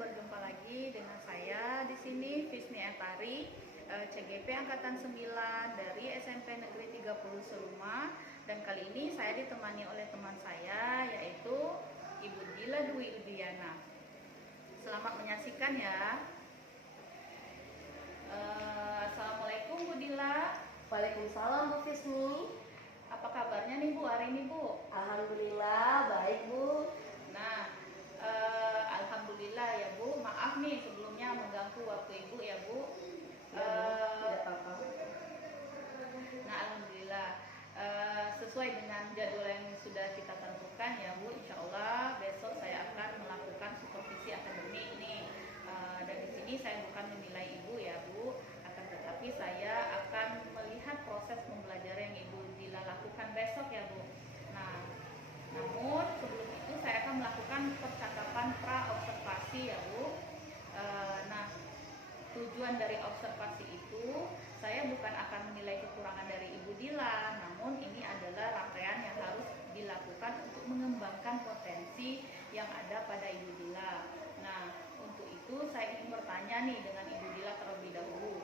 berjumpa lagi dengan saya di sini Fisni Etari, CGP Angkatan 9 dari SMP Negeri 30 Seluma. Dan kali ini saya ditemani oleh teman saya yaitu Ibu Dila Dwi Udiana. Selamat menyaksikan ya. Assalamualaikum Bu Dila. Waalaikumsalam Bu Fisni. Apa kabarnya nih Bu hari ini Bu? Alhamdulillah baik Bu. Nah, alhamdulillah ya Bu. Maaf nih sebelumnya mengganggu waktu Ibu ya Bu. Tidak apa-apa. Nah, alhamdulillah sesuai dengan jadwal yang sudah kita tentukan ya Bu. Insya Allah besok saya akan melakukan supervisi akademik nih. Dan di sini saya bukan menilai Ibu ya Bu, akan tetapi saya akan melihat proses pembelajaran yang Ibu Dila lakukan besok ya Bu. Nah, namun sebelum itu saya akan melakukan percakapan pra-observasi ya Bu. Nah, tujuan dari observasi itu saya bukan akan menilai kekurangan dari Ibu Dila, namun ini adalah rangkaian yang harus dilakukan untuk mengembangkan potensi yang ada pada Ibu Dila. Nah, untuk itu saya ingin bertanya nih dengan Ibu Dila terlebih dahulu.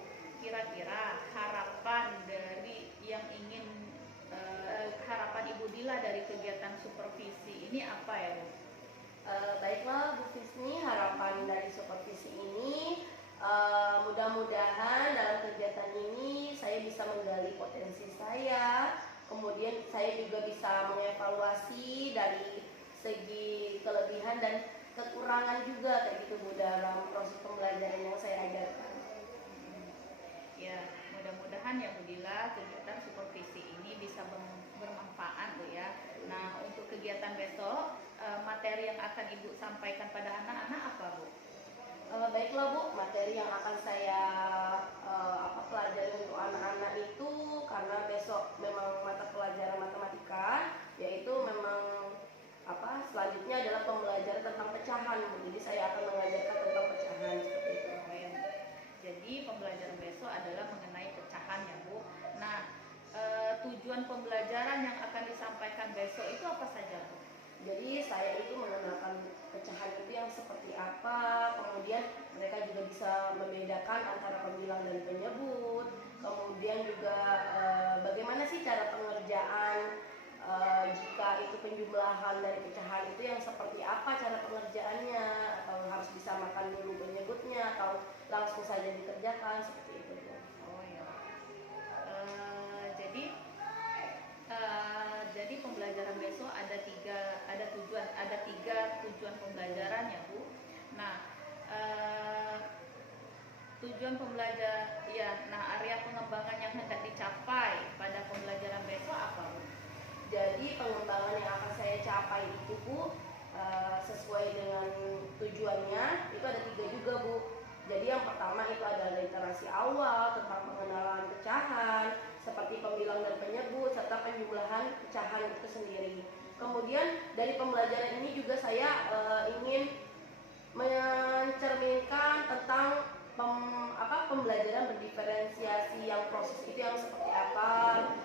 Kira-kira harapan dari yang ingin harapan Ibu Dila dari kegiatan supervisi ini apa ya Bu? Baiklah Bu Fisni, harapan dari supervisi ini mudah-mudahan dalam kegiatan ini saya bisa menggali potensi saya, kemudian saya juga bisa mengevaluasi dari segi kelebihan dan kekurangan juga kayak gitu Bu dalam proses pembelajaran yang saya ajarkan. Ya, mudah-mudahan ya Bu Dila kegiatan supervisi ini bisa bermanfaat Bu ya. Nah, untuk kegiatan besok materi yang akan Ibu sampaikan pada anak-anak apa Bu? Baiklah Bu, materi yang akan saya pelajari untuk anak-anak itu karena besok memang mata pelajaran matematika, yaitu memang selanjutnya adalah pembelajaran tentang pecahan Bu. Jadi saya akan mengajarkan tentang pecahan seperti itu. Jadi pembelajaran besok adalah mengenai pecahan ya Bu. Nah, tujuan pembelajaran yang akan disampaikan besok itu apa saja Bu? Jadi saya itu mengenalkan pecahan itu yang seperti apa, kemudian mereka juga bisa membedakan antara pembilang dan penyebut, kemudian juga bagaimana sih cara pengerjaan jika itu penjumlahan dari pecahan itu yang seperti apa cara pengerjaannya, atau harus bisa makan dulu penyebutnya atau langsung saja dikerjakan seperti itu. Oh ya. Jadi pembelajaran besok ada tiga tujuan pembelajaran ya Bu. Nah, tujuan pembelajaran ya, nah area pengembangan yang hendak dicapai pada pembelajaran besok apa Bu? Jadi pengembangan yang akan saya capai itu Bu, sesuai dengan tujuannya itu ada 3 juga Bu. Jadi yang pertama itu adalah literasi awal tentang pengenalan pecahan seperti pembilang dan penyebut serta penjumlahan pecahan itu sendiri. Kemudian dari pembelajaran ini juga saya ingin mencerminkan tentang pembelajaran berdiferensiasi yang proses itu yang seperti apa,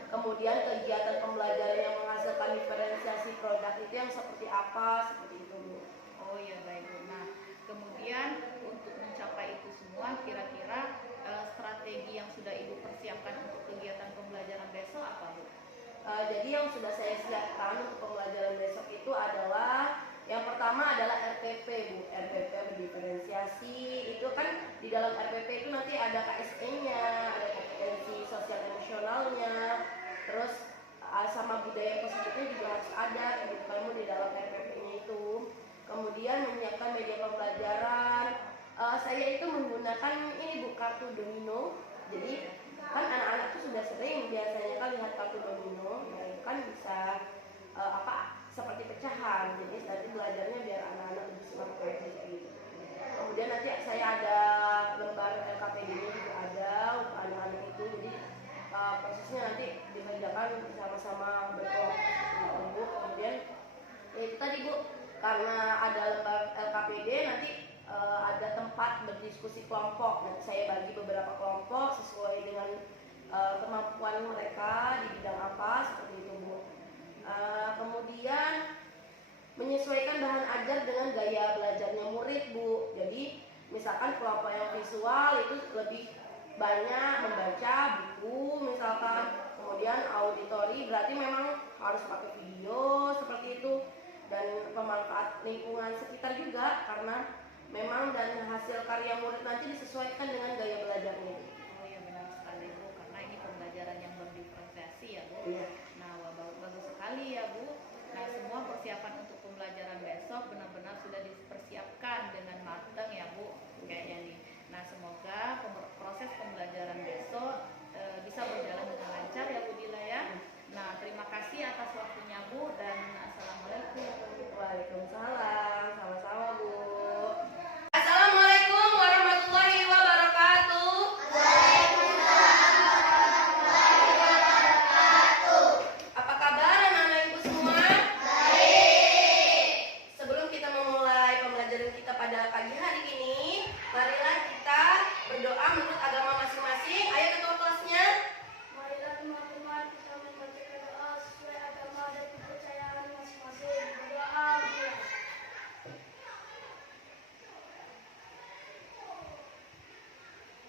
kemudian kegiatan pembelajaran yang menghasilkan diferensiasi produk itu yang seperti apa, seperti itu Bu. Oh ya baik Bu. Nah, kemudian untuk mencapai itu semua kira-kira strategi yang sudah Ibu persiapkan untuk kegiatan pembelajaran besok apa Bu? Jadi yang sudah saya siapkan untuk pembelajaran besok itu adalah yang pertama adalah RPP Bu. RPP berdiferensiasi itu kan di dalam RPP itu nanti ada KSE-nya, ada kompetensi sosial emosionalnya, terus sama budaya positifnya juga harus ada gitu kamu di dalam RPP-nya itu. Kemudian menyiapkan media pembelajaran. Saya itu menggunakan ini Bu, kartu domino. Jadi kan anak-anak tuh sudah sering biasanya kan lihat kartu domino, ya itu kan bisa seperti pecahan. Jadi nanti belajarnya biar anak-anak lebih semangat gitu. Kemudian nanti saya ada lembar LKPD-nya juga ada untuk anak-anak itu. Jadi prosesnya nanti dikerjakan bersama-sama berkelompok Bu. Kemudian ya itu tadi Bu, karena ada lembar LKPD nanti ada tempat berdiskusi kelompok. Nanti saya bagi beberapa kelompok sesuai dengan kemampuan mereka di bidang apa seperti itu Bu. Kemudian menyesuaikan bahan ajar dengan gaya belajarnya murid, Bu. Jadi misalkan kelompok yang visual itu lebih banyak membaca buku misalkan, kemudian auditori berarti memang harus pakai video seperti itu, dan pemanfaat lingkungan sekitar juga karena memang dan hasil karya murid nanti disesuaikan dengan gaya belajarnya. Oh iya benar sekali Bu, karena ini pembelajaran yang berdiferensiasi ya Bu. Iya. Nah bagus sekali ya Bu. Nah semua persiapan untuk pembelajaran besok benar-benar sudah dipersiapkan dengan matang ya Bu kayaknya nih. Nah semoga proses pembelajaran besok bisa berjalan dengan lancar ya Bu Dila ya. Nah terima kasih atas waktunya Bu dan assalamualaikum. Waalaikumsalam, sama-sama Bu. Assalamualaikum warahmatullahi wabarakatuh. Apa kabar anak-anak ibu semua? Sebelum kita memulai pembelajaran kita pada pagi hari ini, marilah kita berdoa menurut agama masing-masing. Ayo ketua kelasnya. Marilah teman-teman kita membaca doa sesuai agama dan kepercayaan masing-masing. Berdoa mulai.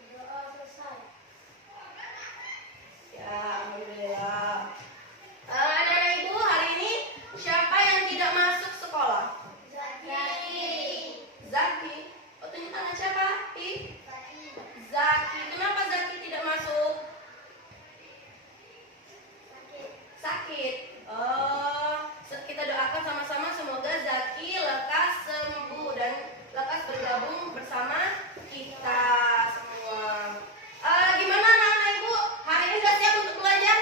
Berdoa selesai. Ya, alhamdulillah. Anak-anak ibu, hari ini siapa yang tidak masuk sekolah? Zaki. Oh, tunjuk tangan siapa? Zaki. Kenapa Zaki tidak masuk? Sakit. Oh, kita doakan sama-sama semoga Zaki lekas sembuh dan lekas bergabung bersama kita semua. Gimana anak-anak ibu? Hari ini sudah siap untuk belajar?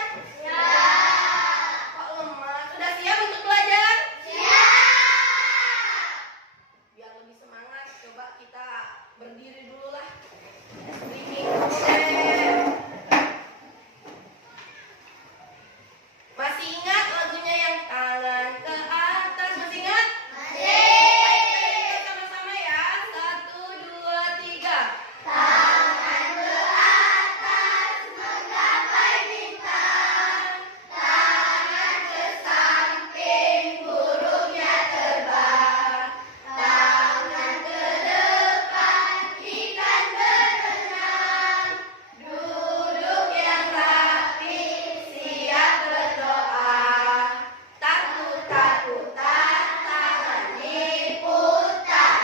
Kok lemah? Sudah siap untuk belajar? Biar lebih semangat, coba kita berdiri dulu lah. Masih ingat lagunya yang tangan ke atas? Masih ingat? Ayo sama-sama ya. 1, 2, 3. Tangan ke atas menggapai bintang, tangan ke samping burungnya terbang, tangan ke depan ikan berenang, duduk yang rapi siap berdoa, takut-takutan tangan diputar,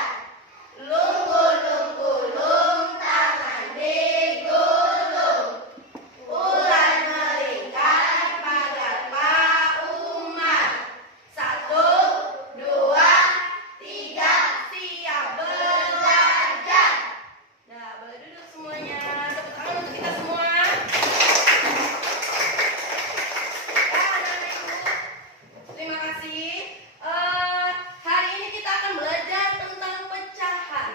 lunggu-lunggu-lung tangan digulung, ular melingkar pagar Pak Umar. 1, 2, 3, siap belajar. Nah, boleh duduk semuanya. Tepuk tangan untuk kita semua. Ya, anak-anak ibu, terima kasih. Hari ini kita akan belajar tentang pecahan.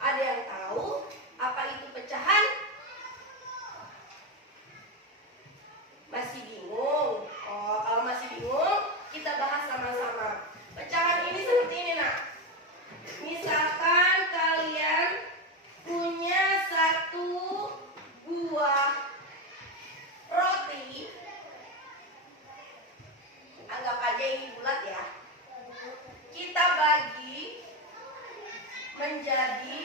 Ada yang tahu apa itu pecahan? Masih bingung? Oh, kalau masih bingung, kita bahas sama-sama. Pecahan ini seperti ini, nak. Misalkan kalian punya satu buah roti, anggap aja ini bulat ya. Kita bagi menjadi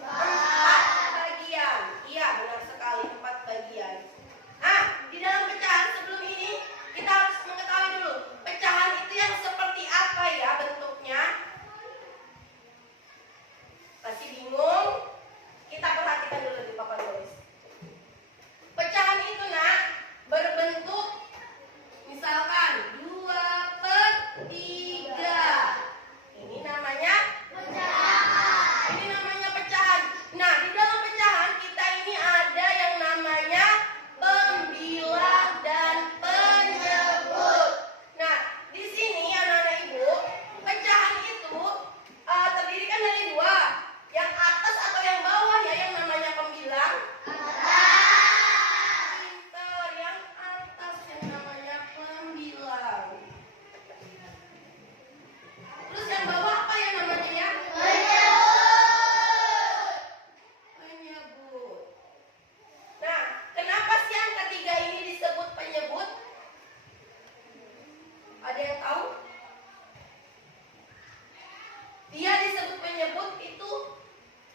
4 bagian. Iya, benar sekali, 4 bagian. Nah, di dalam pecahan sebelum ini kita harus mengetahui dulu pecahan itu yang seperti apa ya bentuknya. Masih bingung? Kita perhatikan dulu di papan tulis. Pecahan itu, nak, berbentuk misalkan 2/3. Ini namanya pecahan. Ini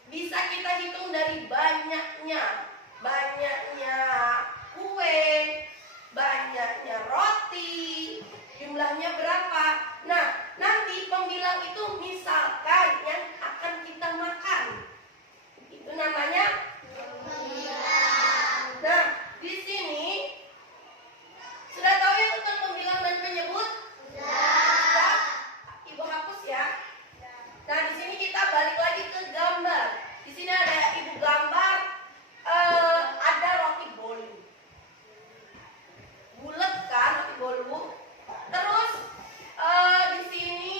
bisa kita hitung dari banyaknya kue, banyaknya roti, jumlahnya berapa. Nah, nanti pembilang itu misalkan yang akan kita makan, itu namanya pembilang. Nah, di sini sudah tahu ya tentang pembilang dan penyebut? Sudah. Ibu hapus ya. Nah, di sini kita balik lagi ke gambar. Di sini ada ibu gambar, ada roti bolu. Bulat kan roti bolu. Terus di sini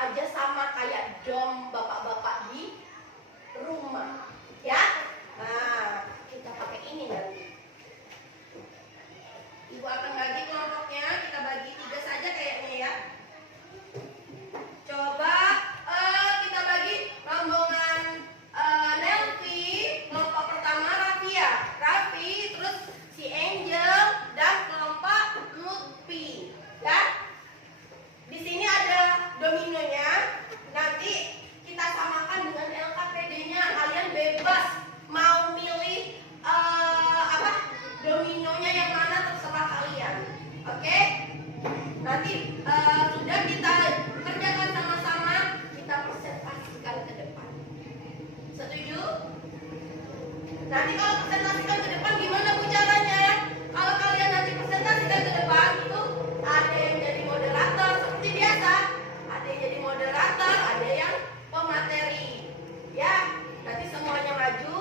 aja sama kayak dom bapak-bapak di rumah. Ya. Nah, kita pakai ini nanti. Ibu akan bagi kelompoknya, kita bagi 3 saja kayaknya ya. Coba kita bagi rombongan Nelvi, kelompok pertama Raffi, terus si Angel dan kelompok Lutfi. Ya. Di sini ada dominonya. Nanti kita samakan dengan LKPD-nya. Kalian bebas mau milih dominonya yang mana terserah kalian. Oke? Nanti sudah kita kerjakan sama-sama, kita presentasikan ke depan. Setuju? Nanti kalau presentasikan ke depan gimana Bu caranya? Kalau kalian nanti presentasikan ke depan itu ada yang jadi moderator seperti biasa, ada yang jadi moderator, ada yang pemateri. Ya, nanti semuanya maju,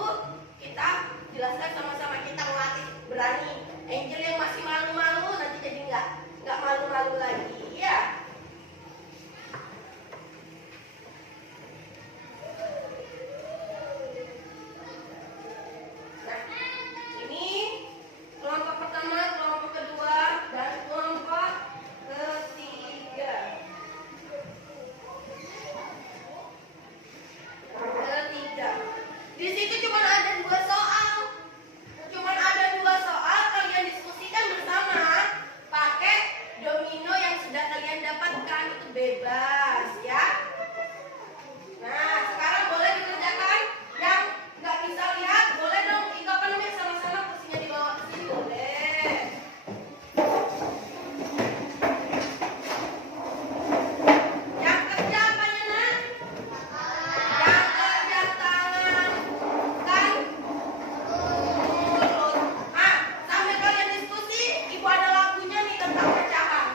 kita jelaskan sama-sama, kita melatih berani. Angel yang masih malu-malu nanti jadi nggak malu-malu lagi. Ya. Nah, ini kelompok pertama, kelompok kedua, dan kelompok ketiga. Di situ cuma ada 2 soal. Kalian diskusikan bersama pakai domino yang sudah kalian dapatkan, itu bebas ya. Nah, sekarang boleh dikerjakan. Yang nggak bisa lihat boleh dong sama-sama kursinya dibawa ke sini, boleh. Yang kerja apanya nak? Yang kerja tangan kan mulut. Ah, sambil kalian diskusi, ibu ada lagunya nih tentang pecahan.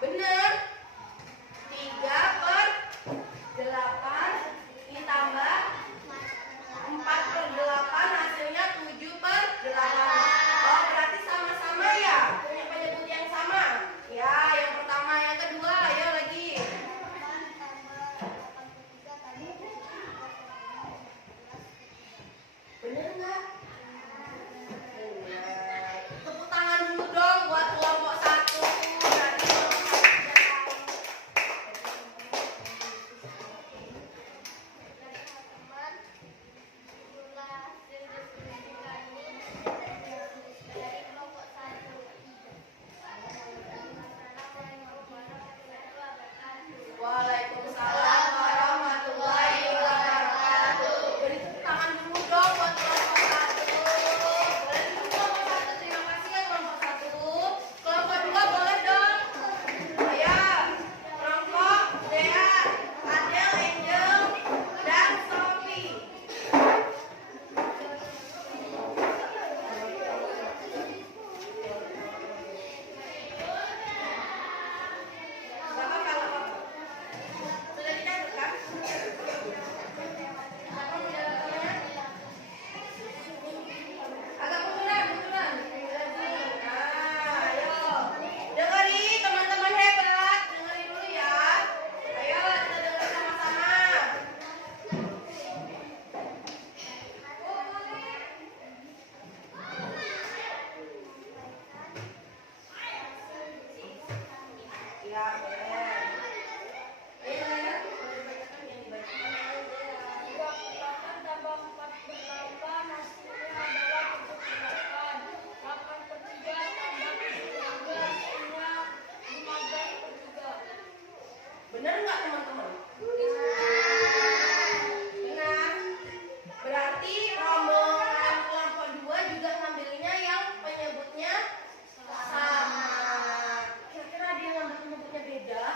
Bener. 3/8 ditambah 4/8 hasilnya 7/8. Oh, berarti sama-sama ya? Punya penyebut yang sama? Ya, yang pertama, yang kedua, ayo lagi. Bener nggak? Bener. Tepuk tangan dulu dong buat kelompok 1. Berarti kelompok 1 sudah tahu. Waalaikumsalam warahmatullahi wabarakatuh. Beri tepuk tangan dulu dong buat kelompok 1. Boleh dulu kelompok 1. Terima kasih ya kelompok 1. Kelompok 2 boleh dong. Ayo. Kelompok Dea, Adel, Angel, dan Sophie. Gak apa-apa, gak apa-apa. Sudah dicatat kan? Apa menjalatannya? Agak munduran. Nah, ayo. Dengeri teman-teman hebat. Dengeri dulu ya. Ayo kita dengar sama-sama. Ya, benar. Ayo, Lea. Boleh dibacakan yang dibacakan. 28 tambah 4/8 hasilnya adalah 78. 8/3 tambah 17 hasilnya 15/3. Benar nggak teman-teman? Benar. Berarti rombongan kelompok 2 juga ngambilnya yang penyebutnya sama. Kira-kira dia ngambil penyebutnya beda?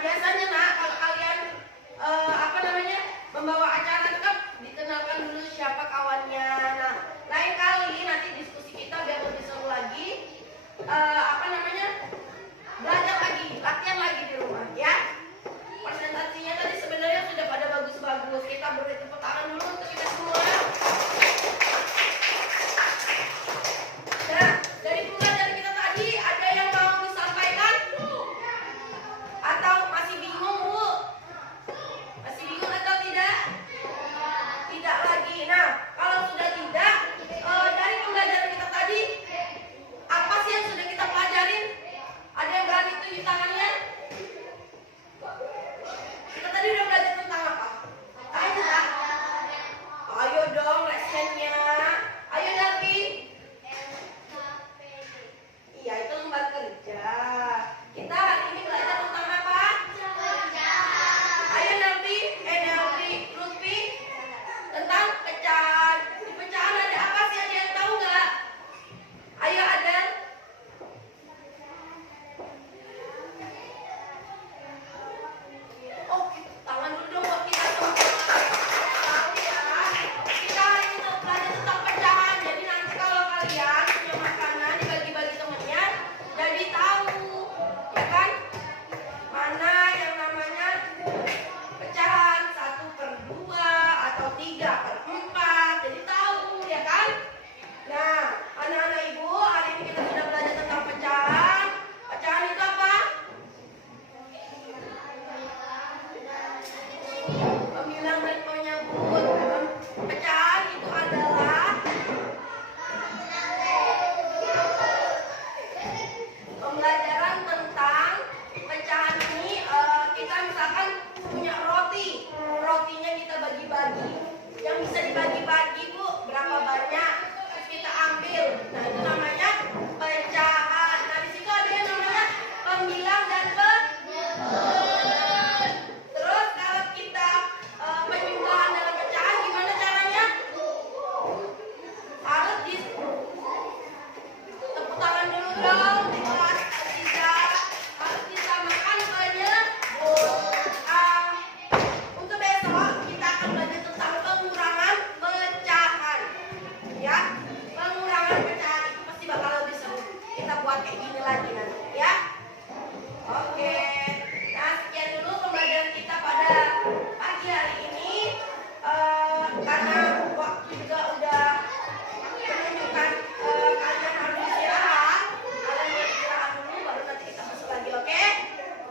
biasanya nak kalau kalian apa namanya membawa acara itu kan dikenalkan dulu siapa kawannya. Nah, lain kali nanti diskusi kita biar lebih seru lagi. Apa namanya belajar lagi, latihan lagi di rumah ya. Presentasinya tadi sebenarnya sudah pada bagus-bagus. Kita beri tepuk tangan dulu untuk kita semua. Nah, dari pembelajaran kita tadi ada yang mau disampaikan? Atau masih bingung, Bu? Masih bingung atau tidak? Tidak lagi. Nah, kalau sudah tidak, dari pembelajaran kita tadi, apa sih yang sudah kita pelajarin? Ada yang berani tunjuk tangannya? Kita tadi udah belajar tentang apa? Ayo, Kak. Ayo dong, lesennya. Ayo, Davi. Iya, itu lembar kerja. Kita hari ini belajar tentang apa? Ayo Nelvi, Lutfi, tentang pecahan. Di pecahan ada apa sih? Ada yang tahu nggak? Ayo Adel. Oh, tangan dulu dong buat kita semua. Tahu ya. Kita hari ini belajar tentang pecahan. Jadi nanti kalau kalian punya makanan dibagi-bagi temennya, jadi tahu, ya kan? Mana yang namanya pecahan 1/2 atau 3/4, jadi tahu, ya kan? Nah, anak-anak ibu, hari ini kita sudah belajar tentang pecahan. Pecahan itu apa? Pembilang dan penyebut. Pecahan itu adalah pembelajaran tentang pecahan ini. Kita misalkan punya rotinya kita bagi-bagi. Yang bisa dibagi-bagi, Bu, berapa banyak? Terus kita ambil. Nah, itu namanya pecahan. Nah, di situ ada yang namanya pembilang dan penyebut. Terus kalau kita penjumlahan dalam pecahan gimana caranya? Harus di tepuk tangan dulu dong di kelas 3. Harus disamakan penyebut. Untuk besok kita akan belajar tentang pengurangan pecahan. Ya, pengurangan pecahan itu pasti bakal lebih seru. Kita buat kayak gini lagi nanti ya. Oke. Nah, sekian dulu pembelajaran kita pada pagi hari ini. Karena waktu juga udah menunjukkan kalian harus istirahat. Kalian boleh istirahat dulu baru nanti kita masuk lagi, oke?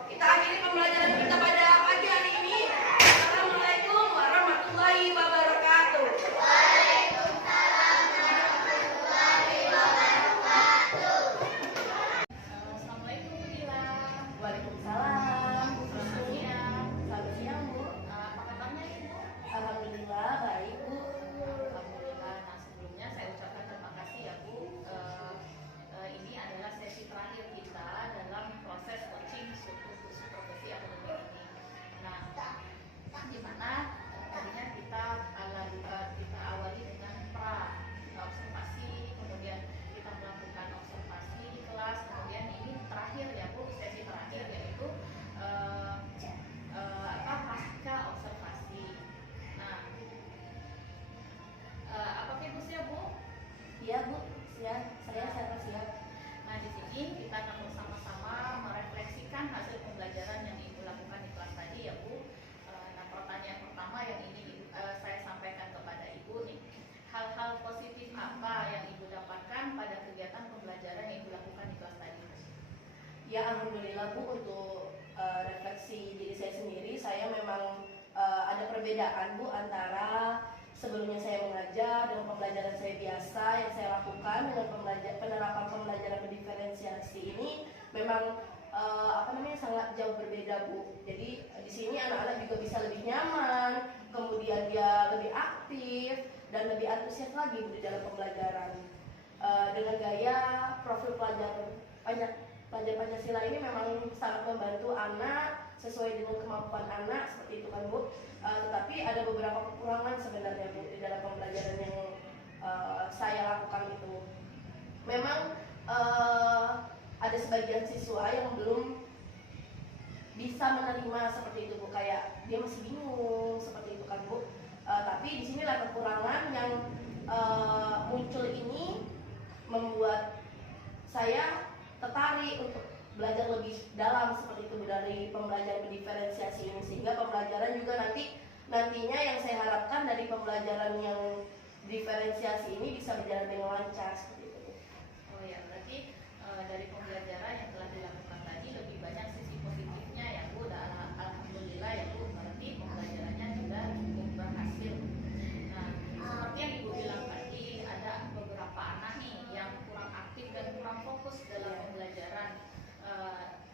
Kita akhiri pembelajaran kita pada pagi hari ini. Assalamualaikum warahmatullahi wabarakatuh. Assalamualaikum Bu Dila. Waalaikumsalam. Selamat siang. Selamat siang, Bu. Apa kabarnya Ibu? Alhamdulillah baik, Bu. Alhamdulillah. Nah, sebelumnya saya ucapkan terima kasih ya Bu. Ini adalah sesi terakhir kita dalam proses coaching untuk profesi akademik ini. Nah, di mana tadinya kita awali dengan observasi, kemudian kita melakukan observasi di kelas, kemudian ini terakhir ya Bu, sesi terakhir yaitu pasca observasi. Nah, apakah Ibu siap Bu? Iya, Bu. Siap. Saya siap. Nah, di sini kita akan bersama-sama merefleksikan hasil pembelajaran yang Ibu lakukan di kelas tadi ya Bu. Nah, pertanyaan pertama yang ini saya sampaikan kepada Ibu nih, hal-hal positif apa yang Ibu dapatkan pada kegiatan pembelajaran yang Ibu lakukan di kelas tadi? Ya, alhamdulillah Bu, untuk refleksi diri saya sendiri, saya memang ada perbedaan Bu antara sebelumnya saya mengajar dengan pembelajaran saya biasa yang saya lakukan dengan penerapan pembelajaran berdiferensiasi ini memang sangat jauh berbeda Bu. Jadi di sini anak-anak juga bisa lebih nyaman, kemudian dia lebih aktif dan lebih antusias lagi Bu di dalam pembelajaran. Dengan gaya profil pelajar Pancasila ini memang sangat membantu anak sesuai dengan kemampuan anak seperti itu kan Bu. Tetapi ada beberapa kekurangan sebenarnya Bu di dalam pembelajaran yang saya lakukan itu. Memang ada sebagian siswa yang belum bisa menerima seperti itu Bu, kayak dia masih bingung seperti itu kan Bu. Tapi di sinilah kekurangan yang muncul ini membuat saya tertarik untuk belajar lebih dalam seperti itu dari pembelajaran diferensiasi ini, sehingga pembelajaran juga nantinya yang saya harapkan dari pembelajaran yang diferensiasi ini bisa berjalan dengan lancar seperti itu. Oh ya, berarti dari pembelajaran yang telah dilakukan tadi lebih banyak sisi positifnya ya Bu. Dan alhamdulillah ya Bu, berarti pembelajarannya juga cukup berhasil. Nah, seperti yang Ibu bilang tadi, ada beberapa anak nih yang kurang aktif dan kurang fokus dalam pembelajaran.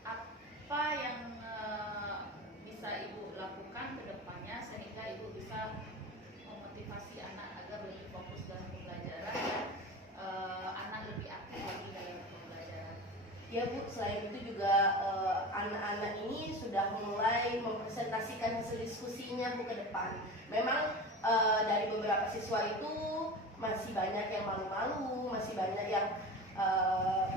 Apa yang bisa Ibu lakukan ke depannya sehingga Ibu bisa memotivasi anak agar lebih fokus dalam pembelajaran dan anak lebih aktif lagi dalam pembelajaran? Ya Bu, selain itu juga anak-anak ini sudah mulai mempresentasikan hasil diskusinya Bu ke depan. Memang dari beberapa siswa itu masih banyak yang malu-malu, masih banyak yang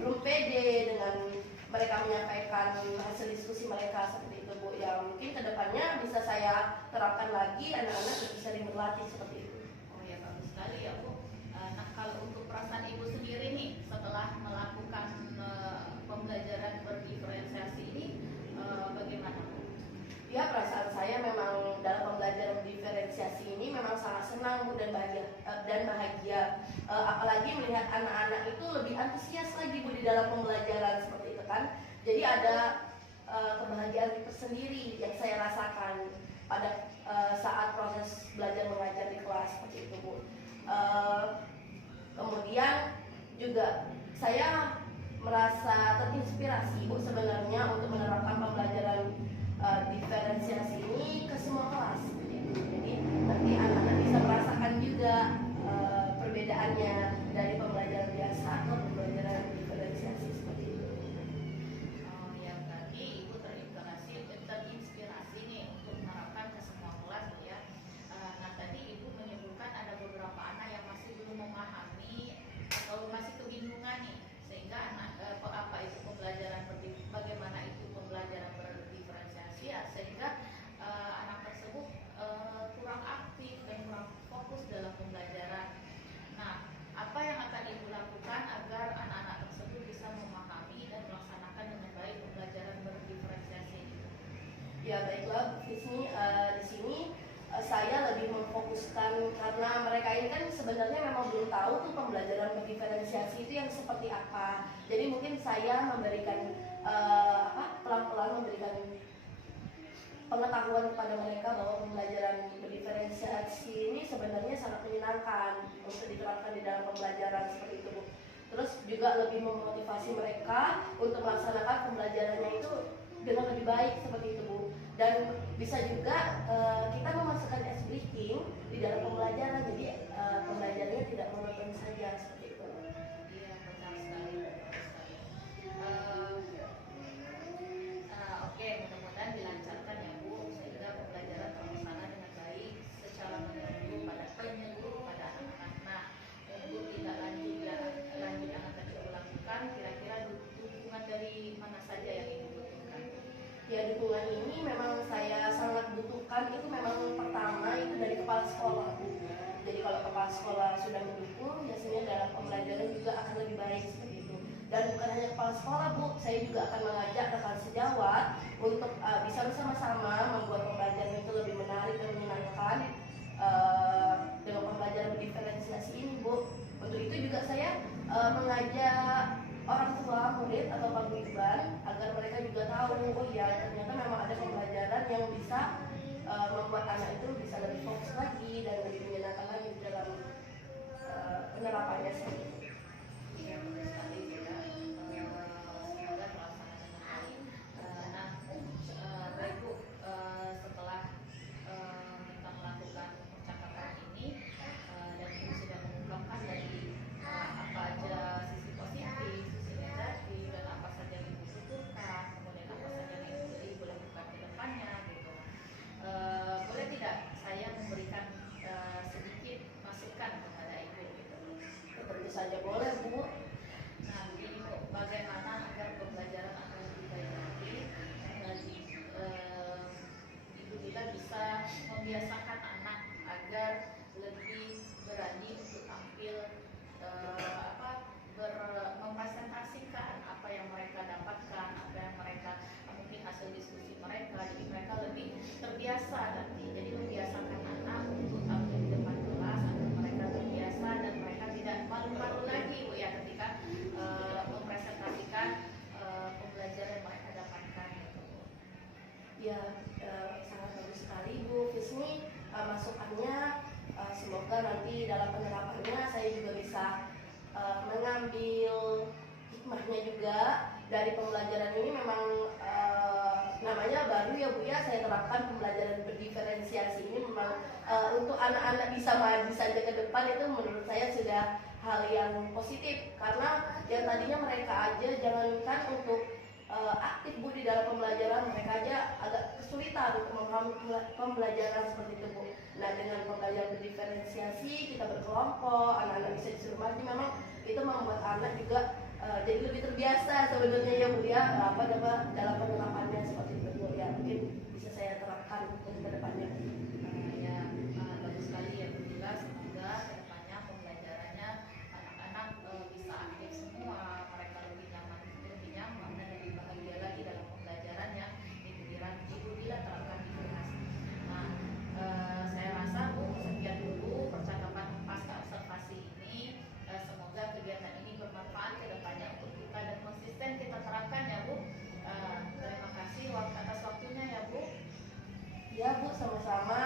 belum pede dengan mereka menyampaikan hasil diskusi mereka seperti itu Bu. Yang mungkin kedepannya bisa saya terapkan lagi, anak-anak bisa berlatih seperti itu. Oh ya, bagus sekali ya Bu. Nah, kalau untuk perasaan Ibu sendiri nih setelah melakukan pembelajaran berdiferensiasi ini bagaimana Bu? Ya, perasaan saya memang dalam pembelajaran diferensiasi ini memang sangat senang Bu dan bahagia. Apalagi melihat anak-anak itu lebih antusias lagi Bu di dalam pembelajaran seperti itu kan. Jadi ada kebahagiaan tersendiri yang saya rasakan pada saat proses belajar mengajar di kelas seperti itu Bu. Kemudian juga saya merasa terinspirasi Bu sebenarnya untuk menerapkan pembelajaran diferensiasi ini ke semua kelas. Jadi nanti anak-anak bisa merasakan juga perbedaannya dari pembelajaran biasa ke pembelajaran diferensiasi seperti itu. Oh ya, berarti Ibu terinspirasi nih untuk menerapkan ke semua kelas Bu ya. Nah, tadi Ibu menyebutkan ada beberapa anak yang masih belum memahami atau masih kebingungan nih, sehingga apa itu bagaimana itu pembelajaran berdiferensiasi ya, sehingga anak tersebut kurang aktif dan kurang fokus dalam pembelajaran. Nah, apa yang akan Ibu lakukan agar anak-anak tersebut bisa memahami dan melaksanakan dengan baik pembelajaran berdiferensiasi ini? Ya baiklah, di sini saya lebih memfokuskan karena mereka ini kan sebenarnya memang belum tahu tuh pembelajaran berdiferensiasi itu yang seperti apa. Jadi mungkin saya memberikan pelan-pelan memberikan pengetahuan kepada mereka bahwa pembelajaran berdiferensiasi ini sebenarnya sangat menyenangkan untuk diterapkan di dalam pembelajaran seperti itu Bu. Terus juga lebih memotivasi mereka untuk melaksanakan pembelajarannya itu dengan lebih baik seperti itu Bu. Dan bisa juga kita memasukkan ice breaking di dalam pembelajaran, jadi pembelajarannya tidak monoton saja seperti itu. Iya, benar sekali, benar sekali. Oke, mudah-mudahan dilancarkan ya Bu, sehingga pembelajaran terlaksana dengan baik secara menyeluruh pada anak-anak. Nah, untuk tidak lanjut yang akan Ibu lakukan, kira-kira dukungan dari mana saja yang Ibu butuhkan? Ya, dukungan ini memang saya sangat butuhkan. Itu memang pertama itu dari kepala sekolah Bu. Jadi kalau kepala sekolah sudah mendukung, biasanya dalam pembelajaran juga akan lebih baik seperti itu. Dan bukan hanya kepala sekolah Bu, saya juga akan mengajak rekan sejawat untuk bisa bersama-sama membuat pembelajaran itu lebih menarik dan menyenangkan dengan pembelajaran diferensiasi ini Bu. Untuk itu juga saya mengajak orang tua murid atau paguyuban agar mereka juga tahu, oh ya ternyata memang ada pembelajaran yang bisa membuat anak itu bisa lebih fokus lagi dan lebih menyenangkan lagi dalam penerapannya seperti itu. Iya, benar sekali Bu ya. Semoga terlaksana dengan baik. Nah, baik Bu, setelah kita melakukan percakapan ini dan Ibu sudah mengungkapkan dari apa aja sisi positif, sisi negatif, dan apa saja yang Ibu butuhkan, kemudian apa saja yang Ibu lakukan ke depannya gitu. Boleh tidak saya memberikan sedikit masukan kepada Ibu gitu? Tentu saja boleh Bu. Nah, membiasakan anak agar lebih berani untuk tampil, mempresentasikan apa yang mereka dapatkan, apa yang mereka mungkin hasil diskusi mereka. Jadi mereka lebih terbiasa nanti. Jadi membiasakan anak untuk tampil di depan kelas agar mereka terbiasa dan mereka tidak malu-malu lagi Bu ya ketika mempresentasikan pembelajaran yang mereka dapatkan gitu. Ya, sangat bagus sekali Bu Fisni masukannya. Semoga nanti dalam penerapannya saya juga bisa mengambil hikmahnya juga dari pembelajaran ini. Memang namanya baru ya Bu ya, saya terapkan pembelajaran berdiferensiasi ini memang untuk anak-anak bisa maju saja ke depan, itu menurut saya sudah hal yang positif, karena yang tadinya mereka aja jangankan untuk aktif Bu di dalam pembelajaran, mereka aja agak kesulitan untuk memahami pembelajaran seperti itu Bu. Nah, dengan pembelajaran berdiferensiasi, kita berkelompok, anak-anak bisa disuruh maju, memang itu membuat anak juga jadi lebih terbiasa sebenarnya ya Bu ya, dalam penerapannya seperti itu Bu ya. Mungkin bisa saya terapkan untuk kedepannya. Bagus sekali ya Bu Dila. Semoga kedepannya pembelajarannya anak-anak bisa aktif semua, mereka lebih nyaman dan lebih bahagia lagi dalam pembelajaran yang Ibu Dila terapkan di kelas. Nah, saya rasa Bu, sekian dulu percakapan pasca observasi ini. Semoga kegiatan ini bermanfaat ke depannya untuk kita dan konsisten kita terapkan ya Bu. Terima kasih atas waktunya ya Bu. Ya Bu, sama-sama.